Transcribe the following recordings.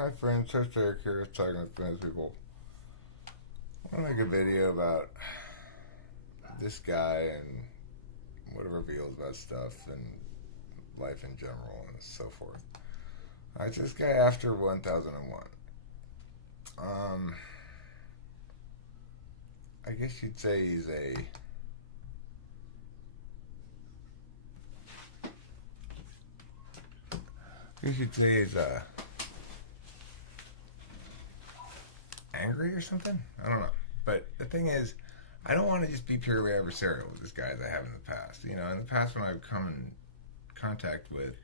Hi friends, Host Eric here, talking with famous people. I want to make a video about this guy and what it reveals about stuff and life in general and so forth. It's this guy after 1001. I guess you'd say he's a angry or something. I don't know. But the thing is, I don't want to just be purely adversarial with this guy as I have in the past. You know, in the past when I've come in contact with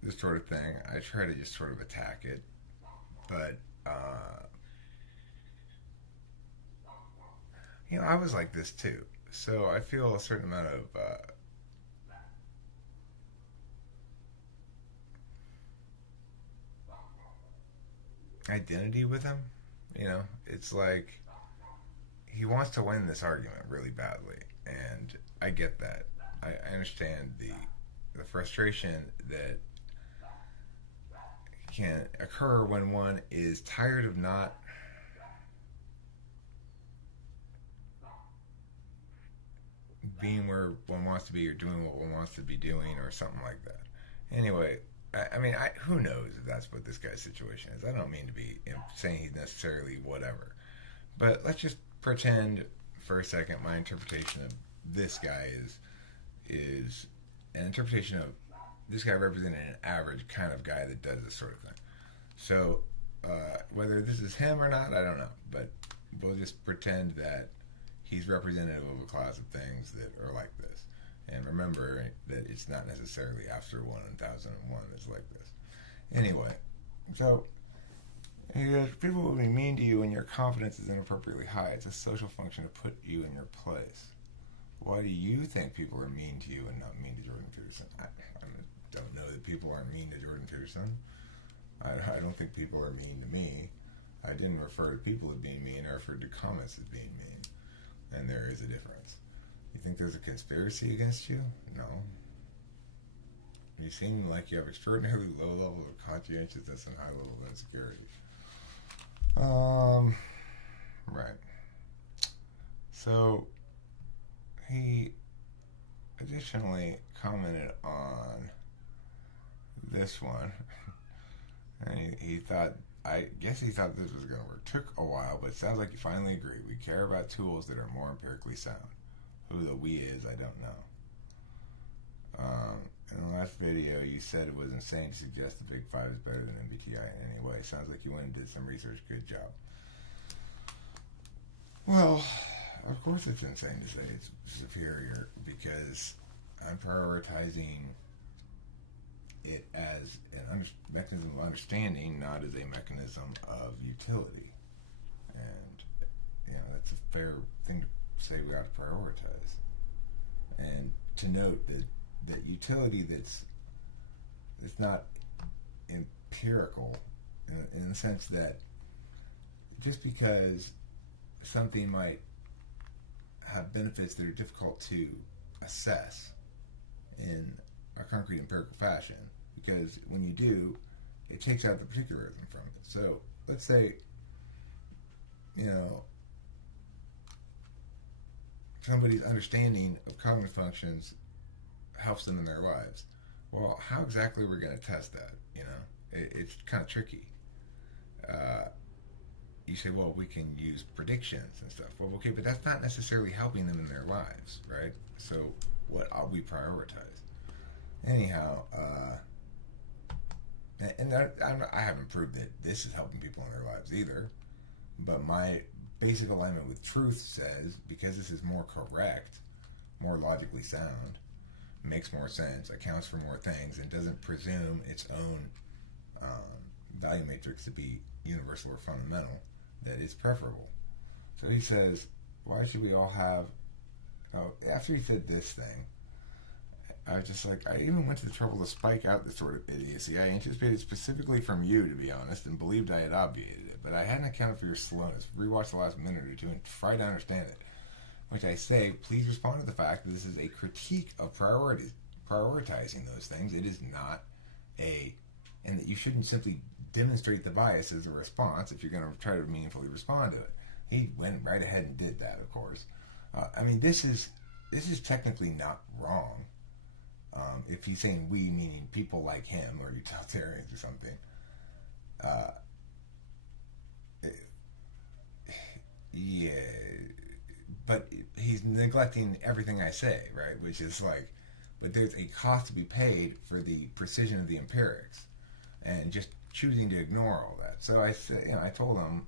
this sort of thing, I try to just sort of attack it. But, I was like this too. So I feel a certain amount of identity with him. It's like he wants to win this argument really badly, and I get that. I understand the frustration that can occur when one is tired of not being where one wants to be or doing what one wants to be doing or something like that. Anyway, who knows if that's what this guy's situation is? I don't mean to be saying he's necessarily whatever, but let's just pretend for a second my interpretation of this guy is an interpretation of this guy representing an average kind of guy that does this sort of thing. So whether this is him or not, I don't know, but we'll just pretend that he's representative of a class of things that are like this. And remember that it's not necessarily after 1001 that's like this. Anyway, so he goes, people will be mean to you when your confidence is inappropriately high. It's a social function to put you in your place. Why do you think people are mean to you and not mean to Jordan Peterson? I don't know that people aren't mean to Jordan Peterson. I don't think people are mean to me. I didn't refer to people as being mean. I referred to comments as being mean. And there is a difference. You think there's a conspiracy against you? No. You seem like you have extraordinarily low level of conscientiousness and high level of insecurity. Right. So, he additionally commented on this one. And he thought, I guess he thought this was going to work. Took a while, but it sounds like you finally agree. We care about tools that are more empirically sound. Who the we is, I don't know. In the last video, you said it was insane to suggest the Big Five is better than MBTI in any way. Sounds like you went and did some research. Good job. Well, of course it's insane to say it's superior because I'm prioritizing it as a mechanism of understanding, not as a mechanism of utility. And, that's a fair thing to say we ought to prioritize. And to note that utility that's not empirical in the sense that just because something might have benefits that are difficult to assess in a concrete empirical fashion, because when you do, it takes out the particularism from it. So let's say, somebody's understanding of cognitive functions helps them in their lives. Well, how exactly are we going to test that? It's kind of tricky. You say, well, we can use predictions and stuff. Well, okay, but that's not necessarily helping them in their lives, right? So what ought we prioritize? Anyhow, I haven't proved that this is helping people in their lives either, but my basic alignment with truth says, because this is more correct, more logically sound, makes more sense, accounts for more things, and doesn't presume its own value matrix to be universal or fundamental, that it's preferable. So he says, why should we all have... after he said this thing, I was just like, I even went to the trouble to spike out this sort of idiocy. I anticipated specifically from you, to be honest, and believed I had obviated it, but I hadn't accounted for your slowness. Rewatch the last minute or two and try to understand it. Which I say, please respond to the fact that this is a critique of prioritizing those things. It is not and that you shouldn't simply demonstrate the bias as a response if you're going to try to meaningfully respond to it. He went right ahead and did that, of course. I mean, this is technically not wrong. If he's saying we, meaning people like him or utilitarians or something. Yeah, but he's neglecting everything I say, right? Which is like, but there's a cost to be paid for the precision of the empirics, and just choosing to ignore all that. So I said, I told him,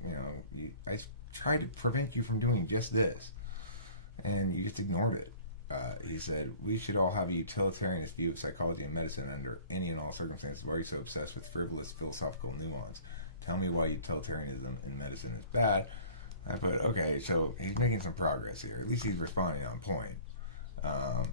I tried to prevent you from doing just this, and you just ignored it. He said, we should all have a utilitarianist view of psychology and medicine under any and all circumstances. Why are you so obsessed with frivolous philosophical nuance? Tell me why utilitarianism in medicine is bad. I put, okay, so he's making some progress here. At least he's responding on point. I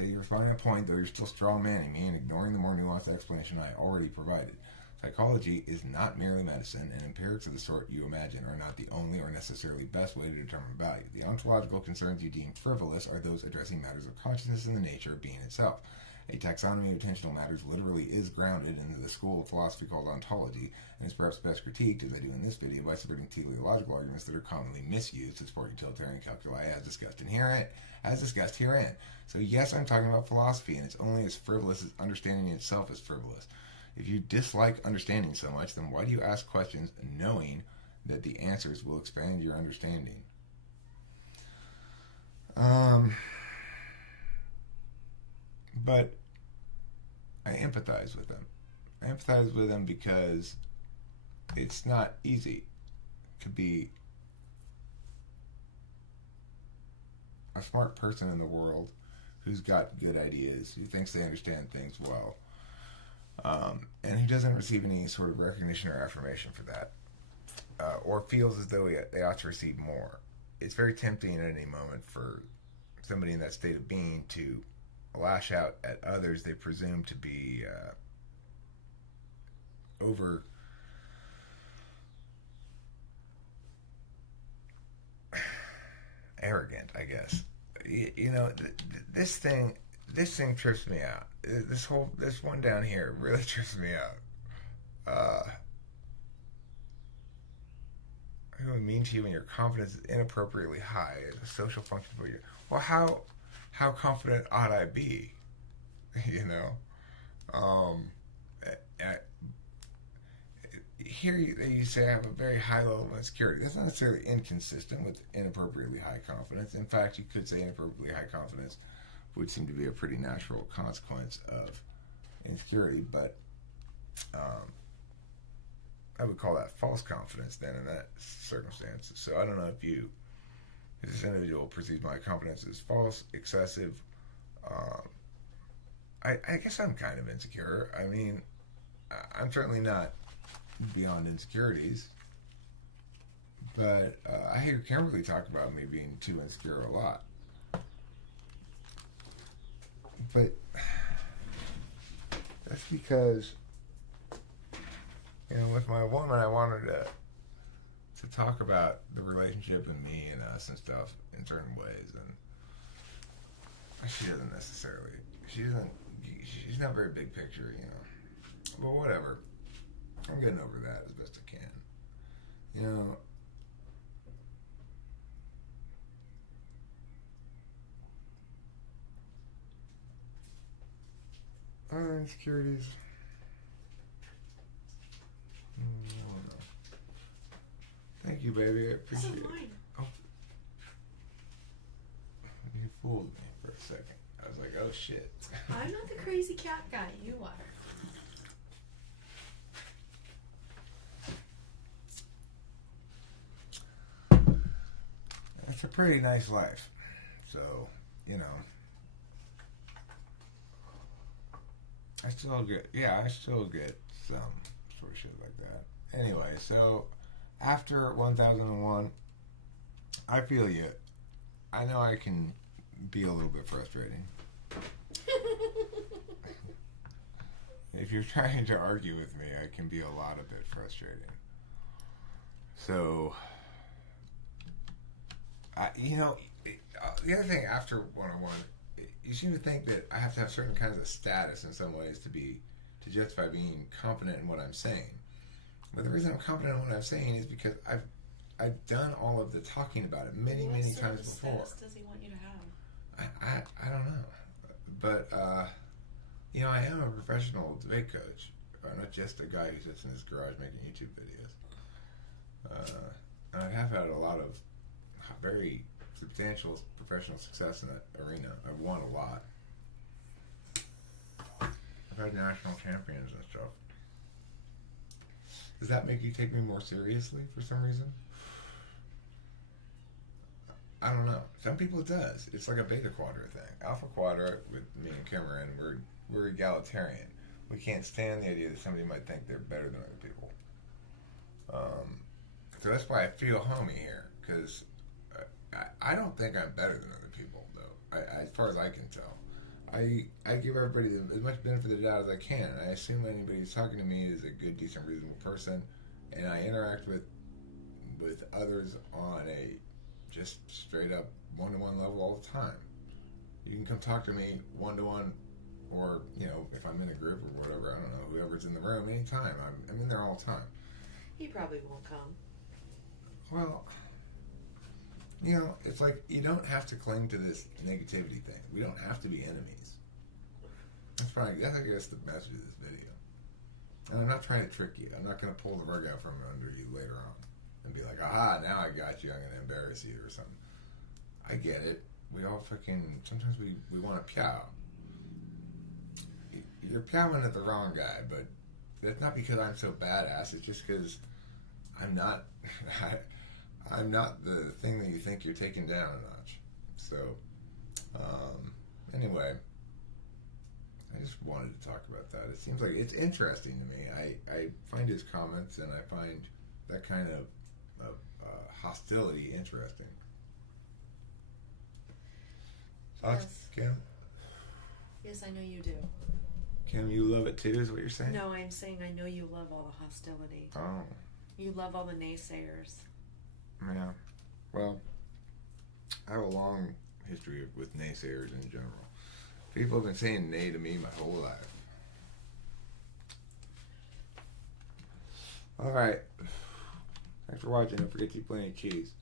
say, you're responding on point, though you're still straw manning me and ignoring the more nuanced explanation I already provided. Psychology is not merely medicine, and empirics of the sort you imagine are not the only or necessarily best way to determine value. The ontological concerns you deem frivolous are those addressing matters of consciousness and the nature of being itself. A taxonomy of attentional matters literally is grounded in the school of philosophy called ontology, and is perhaps best critiqued, as I do in this video, by subverting teleological arguments that are commonly misused to support utilitarian calculi as discussed herein. So yes, I'm talking about philosophy, and it's only as frivolous as understanding itself is frivolous. If you dislike understanding so much, then why do you ask questions knowing that the answers will expand your understanding? But I empathize with them. I empathize with them because it's not easy to be a smart person in the world who's got good ideas, who thinks they understand things well, and who doesn't receive any sort of recognition or affirmation for that, or feels as though they ought to receive more. It's very tempting at any moment for somebody in that state of being to lash out at others they presume to be over arrogant, I guess. This thing trips me out. This one down here really trips me out. Who would mean to you when your confidence is inappropriately high as a social function for you? Well, how confident ought I be? Here you say I have a very high level of insecurity. That's not necessarily inconsistent with inappropriately high confidence. In fact, you could say inappropriately high confidence would seem to be a pretty natural consequence of insecurity, but I would call that false confidence then in that circumstance. So I don't know if this individual perceives my confidence as false, excessive. I guess I'm kind of insecure. I mean, I'm certainly not beyond insecurities, but I hear Kimberly talk about me being too insecure a lot. But that's because, with my woman, I wanted to talk about the relationship and me and us and stuff in certain ways, and she doesn't necessarily. She's not very big picture, But whatever. I'm getting over that as best I can. Insecurities. Thank you, baby. I appreciate it. Oh. You fooled me for a second. I was like, oh shit. I'm not the crazy cat guy. You are. It's a pretty nice life. So, I still get some sort of shit like that. Anyway, so after 1001, I feel you. I know I can be a little bit frustrating. If you're trying to argue with me, I can be a bit frustrating. So, the other thing after 101, you seem to think that I have to have certain kinds of status in some ways to justify being confident in what I'm saying. But the reason I'm confident in what I'm saying is because I've done all of the talking about it many times before. What status does he want you to have? I don't know, but you know, I am a professional debate coach. I'm not just a guy who sits in his garage making YouTube videos. And I have had a lot of very substantial professional success in that arena. I've won a lot. I've had national champions and stuff. Does that make you take me more seriously for some reason? I don't know. Some people it does. It's like a beta quadrant thing. Alpha quadrant with me and Cameron, we're egalitarian. We can't stand the idea that somebody might think they're better than other people. So that's why I feel homey here, because I don't think I'm better than other people, though. As far as I can tell, I give everybody as much benefit of the doubt as I can. I assume anybody who's talking to me is a good, decent, reasonable person, and I interact with others on a just straight up one-to-one level all the time. You can come talk to me one-to-one, or you know, if I'm in a group or whatever, I don't know, whoever's in the room anytime. I'm in there all the time. He probably won't come. Well, you know, it's like you don't have to cling to this negativity thing. We don't have to be enemies. That's I guess the message of this video. And I'm not trying to trick you. I'm not going to pull the rug out from under you later on and be like, aha, now I got you. I'm going to embarrass you or something. I get it. We all sometimes we want to pyow. You're plowing at the wrong guy, but that's not because I'm so badass. It's just because I'm not. I'm not the thing that you think you're taking down a notch. So, anyway, I just wanted to talk about that. It seems like it's interesting to me. I find his comments and I find that kind of hostility interesting. Thoughts, Yes. Kim? Yes, I know you do. Kim, you love it too, is what you're saying? No, I'm saying I know you love all the hostility. Oh. You love all the naysayers. Yeah. Well, I have a long history with naysayers in general. People have been saying nay to me my whole life. Alright. Thanks for watching. Don't forget to eat plenty of cheese.